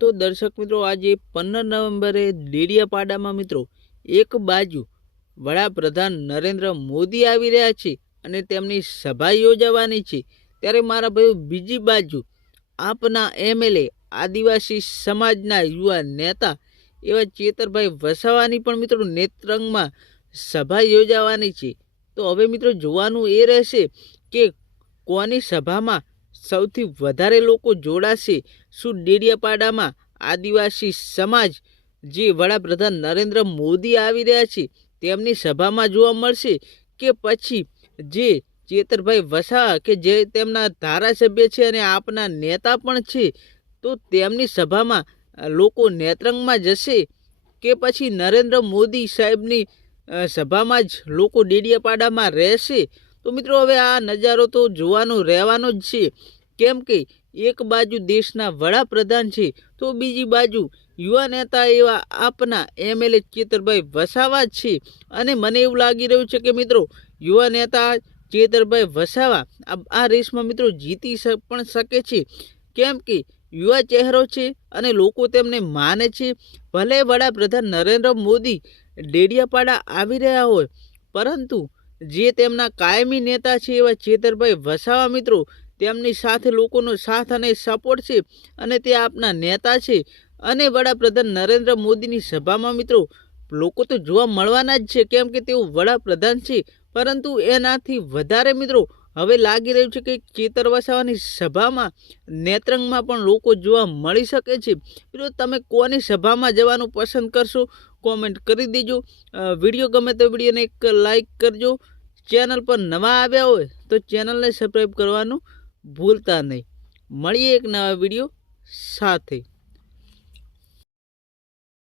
તો દર્શક મિત્રો, આજે પંદર નવેમ્બરે ડેડિયાપાડામાં મિત્રો, એક બાજુ વડાપ્રધાન નરેન્દ્ર મોદી આવી રહ્યા છે અને તેમની સભા યોજાવાની છે. ત્યારે મારા ભાઈઓ, બીજી બાજુ આપના એમએલએ આદિવાસી સમાજના યુવા નેતા એવા ચેતરભાઈ વસાવાની પણ મિત્રો નેત્રંગમાં સભા યોજાવાની છે. તો હવે મિત્રો, જોવાનું એ રહેશે કે કોની સભામાં સૌથી વધારે લોકો જોડાશે શું ડેડિયાપાડામાં આદિવાસી સમાજ જે વડાપ્રધાન નરેન્દ્ર મોદી આવી રહ્યા છે તેમની સભામાં જોવા મળશે કે પછી જે ચેતરભાઈ વસાવા કે જે તેમના ધારાસભ્ય છે અને આપના નેતા પણ છે, તો તેમની સભામાં લોકો નેત્રંગમાં જશે કે પછી નરેન્દ્ર મોદી સાહેબની સભામાં જ લોકો ડેડિયાપાડામાં રહેશે? તો મિત્રો હવે આ નજારો તો જોવાનો રહેવાનો જ છે. કેમ કે એક બાજુ દેશના વડાપ્રધાન છે, તો બીજી બાજુ યુવા નેતા એવા આપના એમએલએ ચેતરભાઈ વસાવા જ છે. અને મને એવું લાગી રહ્યું છે કે મિત્રો યુવા નેતા ચેતરભાઈ વસાવા આ- રેસમાં મિત્રો જીતી પણ શકે છે. કેમ કે યુવા ચહેરો છે અને લોકો તેમને માને છે. ભલે વડાપ્રધાન નરેન્દ્ર મોદી ડેડિયાપાડા આવી રહ્યા હોય, પરંતુ જે તેમના કાયમી નેતા છે એવા ચેતરભાઈ વસાવા મિત્રો, તેમની સાથે લોકોનો સાથ અને સપોર્ટ છે અને તે આપના નેતા છે. અને વડાપ્રધાન નરેન્દ્ર મોદીની સભામાં મિત્રો, લોકો તો જોવા મળવાના જ છે, કેમ કે તેઓ વડાપ્રધાન છે. પરંતુ એનાથી વધારે મિત્રો હવે લાગી રહ્યું છે કે ચેતર વસાવાની સભામાં નેત્રંગમાં પણ લોકો જોવા મળી શકે છે. મિત્રો, તમે કોની સભામાં જવાનું પસંદ કરશો? કોમેન્ટ કરી દેજો. વીડિયો ગમે તો વિડીયોને એક લાઈક કરજો. ચેનલ પર નવા આવ્યા હોય તો ચેનલને સબસ્ક્રાઈબ કરવાનું ભૂલતા નહીં. મળીએ એક નવા વીડિયો સાથે.